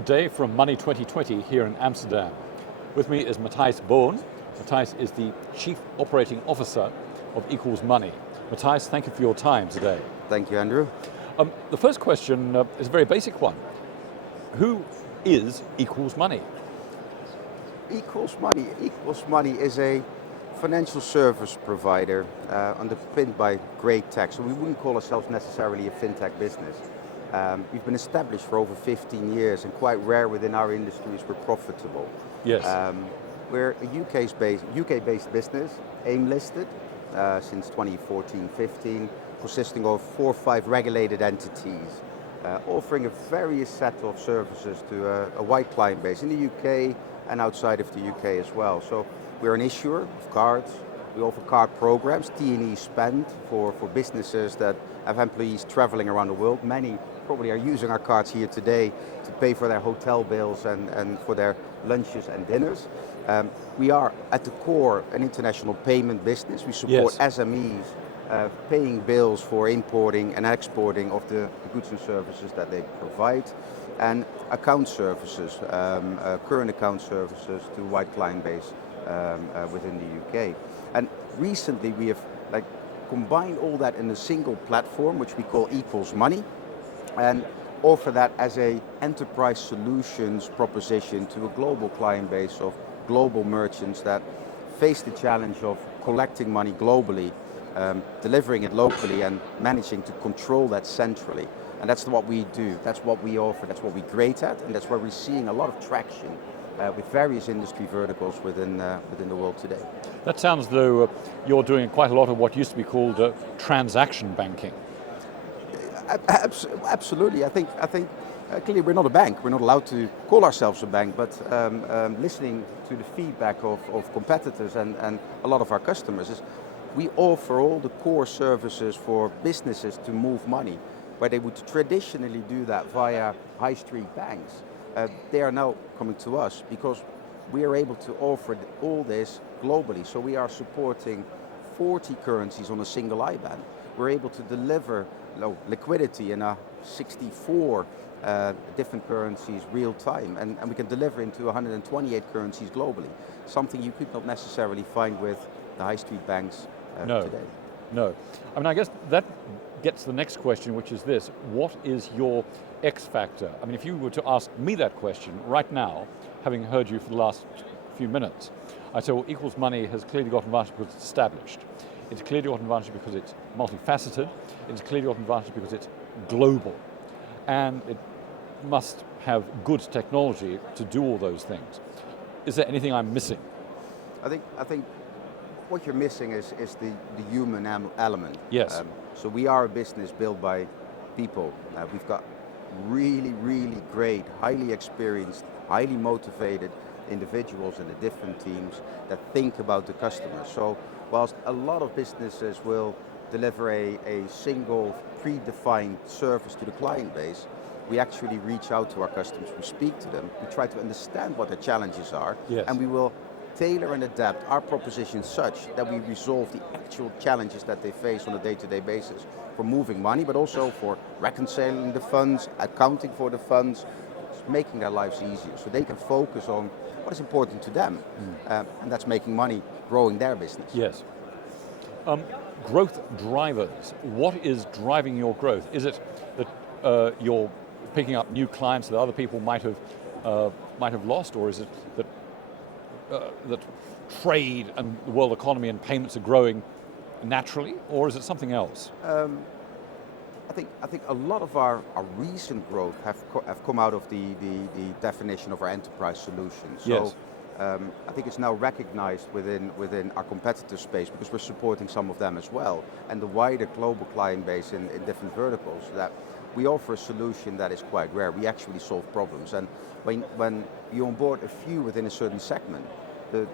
Good day from Money 2020 here in Amsterdam. With me is Matthijs Boon. Matthijs is the Chief Operating Officer of Equals Money. Matthijs, thank you for your time today. Thank you, Andrew. The first question is a very basic one. Who is Equals Money? Equals Money is a financial service provider underpinned by great tech. So we wouldn't call ourselves necessarily a fintech business. We've been established for over 15 years, and quite rare within our industry is we're profitable. Yes. We're a UK-based business, AIM listed since 2014-15, consisting of 4 or 5 regulated entities, offering a various set of services to a wide client base in the UK and outside of the UK as well. So we're an issuer of cards. We offer card programs, T&E spend for businesses that have employees traveling around the world. Many probably are using our cards here today to pay for their hotel bills and for their lunches and dinners. We are at the core an international payment business. We support SMEs paying bills for importing and exporting of the goods and services that they provide, and account services, current account services to a wide client base within the UK. And recently we have combined all that in a single platform, which we call Equals Money, and offer that as a enterprise solutions proposition to a global client base of global merchants that face the challenge of collecting money globally, delivering it locally, and managing to control that centrally. And that's what we do, that's what we offer, that's what we're great at, and that's where we're seeing a lot of traction with various industry verticals within the world today. That sounds as though you're doing quite a lot of what used to be called transaction banking. Absolutely. I think clearly we're not a bank. We're not allowed to call ourselves a bank, but listening to the feedback of competitors and a lot of our customers is we offer all the core services for businesses to move money, where they would traditionally do that via high street banks. They are now coming to us because we are able to offer all this globally. So we are supporting 40 currencies on a single IBAN. We're able to deliver liquidity in 64 different currencies real time, and we can deliver into 128 currencies globally, something you could not necessarily find with the high street banks today. No. I mean, I guess that gets the next question, which is this: what is your X factor? I mean, if you were to ask me that question right now, having heard you for the last few minutes, I say, well, Equals Money has clearly got an advantage because it's established. It's clearly got an advantage because it's multifaceted. It's clearly got an advantage because it's global. And it must have good technology to do all those things. Is there anything I'm missing? I think what you're missing is the human element. Yes. So we are a business built by people. We've got really, really great, highly experienced, highly motivated individuals in the different teams that think about the customer. So whilst a lot of businesses will deliver a single predefined service to the client base, we actually reach out to our customers, we speak to them, we try to understand what their challenges are, and we will tailor and adapt our proposition such that we resolve the actual challenges that they face on a day-to-day basis for moving money, but also for reconciling the funds, accounting for the funds, making their lives easier so they can focus on what is important to them, and that's making money, growing their business. Yes. Growth drivers. What is driving your growth? Is it that you're picking up new clients that other people might have lost, or is it that trade and the world economy and payments are growing naturally, or is it something else? I think a lot of our recent growth have come out of the definition of our enterprise solutions. So, yes. I think it's now recognized within our competitor space, because we're supporting some of them as well, and the wider global client base in different verticals, that we offer a solution that is quite rare. We actually solve problems, and when you onboard a few within a certain segment, the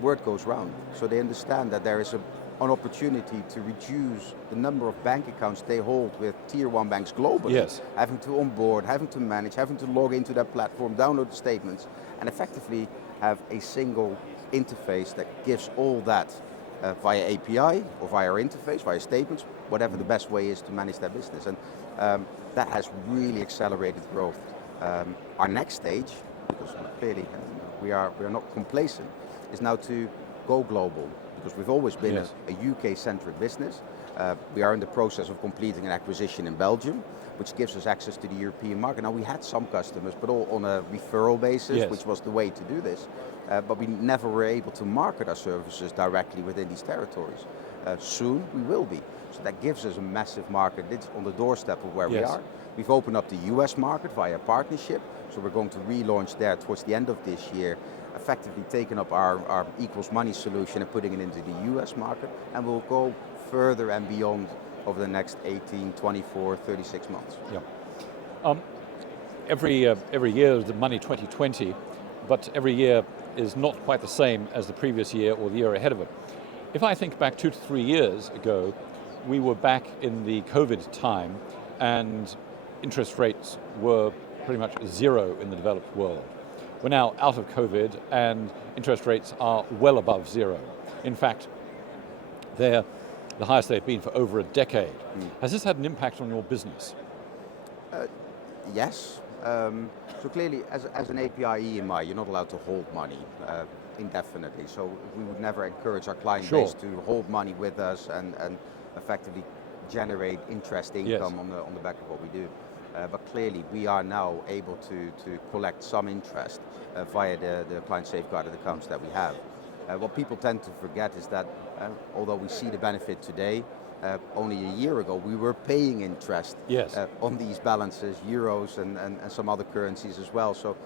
word goes round. So they understand that there is an opportunity to reduce the number of bank accounts they hold with tier 1 banks globally, yes. having to onboard, having to manage, having to log into that platform, download the statements, and effectively have a single interface that gives all that via API or via our interface, via statements, whatever the best way is to manage their business. And that has really accelerated growth Our next stage, because clearly we are not complacent, is now to go global, because we've always been Yes. a UK-centric business. We are in the process of completing an acquisition in Belgium, which gives us access to the European market. Now, we had some customers, but all on a referral basis, Yes. which was the way to do this. But we never were able to market our services directly within these territories. Soon we will be. So that gives us a massive market. It's on the doorstep of where we Yes. are. We've opened up the US market via partnership. So we're going to relaunch there towards the end of this year, effectively taking up our equals money solution and putting it into the US market. And we'll go further and beyond over the next 18, 24, 36 months. Yeah. Every year is the Money 2020, but every year is not quite the same as the previous year or the year ahead of it. If I think back 2 to 3 years ago, we were back in the COVID time and interest rates were pretty much zero in the developed world. We're now out of COVID and interest rates are well above zero. In fact, they're the highest they've been for over a decade. Has this had an impact on your business? Yes. So clearly, as an API EMI, you're not allowed to hold money indefinitely. So we would never encourage our client Sure. base to hold money with us and effectively generate interest income on the back of what we do. But clearly, we are now able to collect some interest via the client safeguarded accounts that we have. What people tend to forget is that although we see the benefit today, only a year ago we were paying interest Yes. on these balances, euros and some other currencies as well. So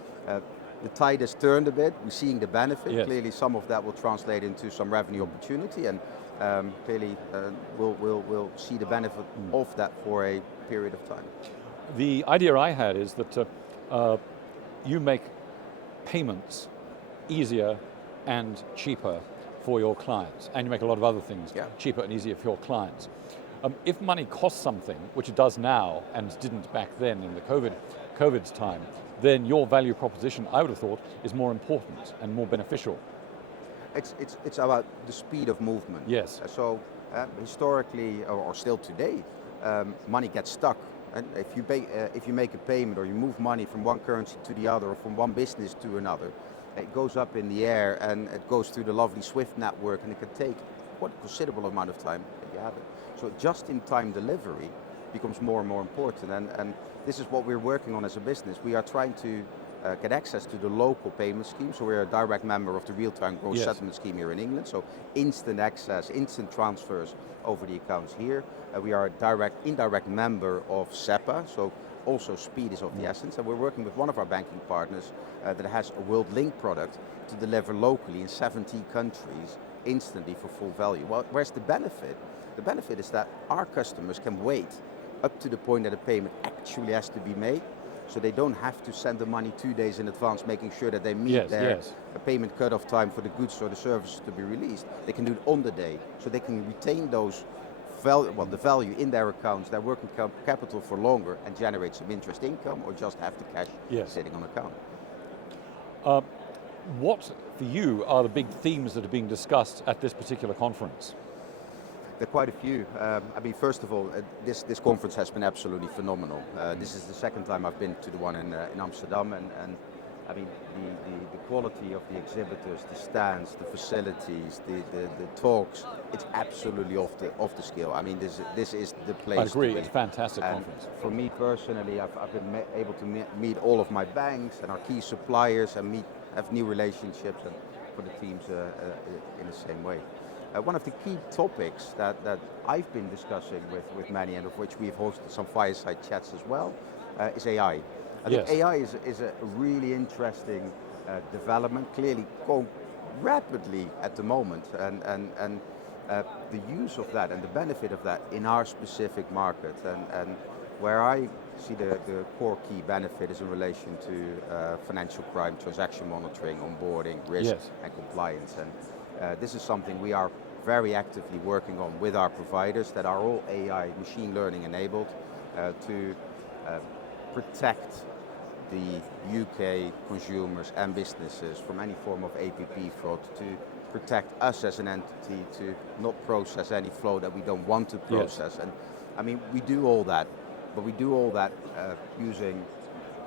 the tide has turned a bit. We're seeing the benefit. Yes. Clearly, some of that will translate into some revenue opportunity, and clearly we'll see the benefit of that for a period of time. The idea I had is that you make payments easier and cheaper for your clients, and you make a lot of other things cheaper and easier for your clients. If money costs something, which it does now and didn't back then in the COVID's time, then your value proposition, I would have thought, is more important and more beneficial. It's about the speed of movement. Yes. So historically, or still today, money gets stuck. And if you make a payment or you move money from one currency to the other or from one business to another, it goes up in the air and it goes through the lovely SWIFT network, and it can take quite a considerable amount of time if you have it. So just-in-time delivery becomes more and more important, and this is what we're working on as a business. We are trying to get access to the local payment scheme, so we're a direct member of the real-time gross settlement scheme here in England, so instant access, instant transfers over the accounts here. We are a indirect member of SEPA, so also speed is of the essence, and we're working with one of our banking partners that has a World Link product to deliver locally in 70 countries instantly for full value. Well, where's the benefit? The benefit is that our customers can wait up to the point that a payment actually has to be made, so they don't have to send the money 2 days in advance, making sure that they meet their payment cutoff time for the goods or the services to be released. They can do it on the day, so they can retain those the value in their accounts, their working capital for longer, and generate some interest income, or just have the cash sitting on account. What, for you, are the big themes that are being discussed at this particular conference? There are quite a few. I mean, first of all, this conference has been absolutely phenomenal. This is the second time I've been to the one in Amsterdam, and I mean, the quality of the exhibitors, the stands, the facilities, the talks, it's absolutely off the scale. I mean, this is the place. I agree, to be. it's a fantastic And conference. for me personally, I've been able to meet all of my banks and our key suppliers, and have new relationships, and for the teams in the same way. One of the key topics that I've been discussing with many, and of which we've hosted some fireside chats as well, is AI. I think AI is a really interesting development, clearly going rapidly at the moment, and the use of that and the benefit of that in our specific market, and where I see the core key benefit is in relation to financial crime, transaction monitoring, onboarding, risk and compliance, and this is something we are very actively working on with our providers that are all AI, machine learning enabled, to protect the UK consumers and businesses from any form of APP fraud, to protect us as an entity to not process any flow that we don't want to process. And I mean, we do all that, but we do all that using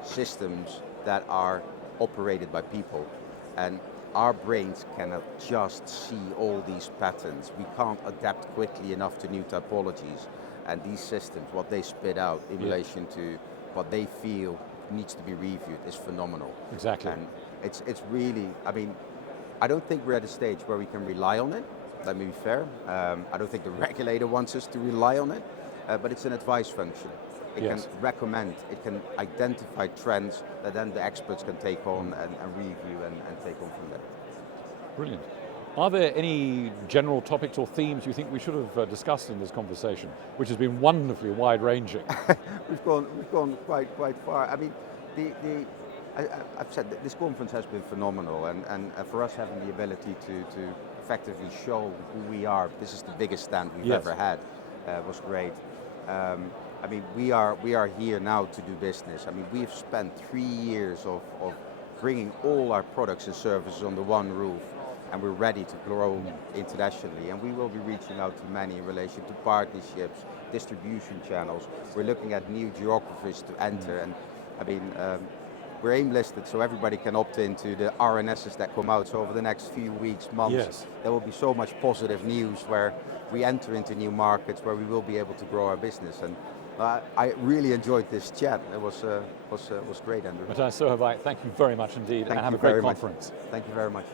systems that are operated by people. And our brains cannot just see all these patterns. We can't adapt quickly enough to new typologies. And these systems, what they spit out in relation to what they feel needs to be reviewed is phenomenal. Exactly. And it's really, I mean, I don't think we're at a stage where we can rely on it. Let me be fair. I don't think the regulator wants us to rely on it, but it's an advice function. It can recommend, it can identify trends that then the experts can take on and review and take on from there. Brilliant. Are there any general topics or themes you think we should have discussed in this conversation, which has been wonderfully wide-ranging? We've gone quite far. I mean, I've said that this conference has been phenomenal, and for us having the ability to effectively show who we are. This is the biggest stand we've ever had. Was great. I mean, we are here now to do business. I mean, we've spent 3 years of bringing all our products and services under one roof, and we're ready to grow internationally. And we will be reaching out to many in relation to partnerships, distribution channels. We're looking at new geographies to enter, and I mean, we're AIM listed, so everybody can opt into the RNSs that come out. So over the next few weeks, months, there will be so much positive news where we enter into new markets where we will be able to grow our business. And I really enjoyed this chat. It was great, Andrew. Matthijs, so have I. Thank you very much indeed, and have a great conference. Thank you very much.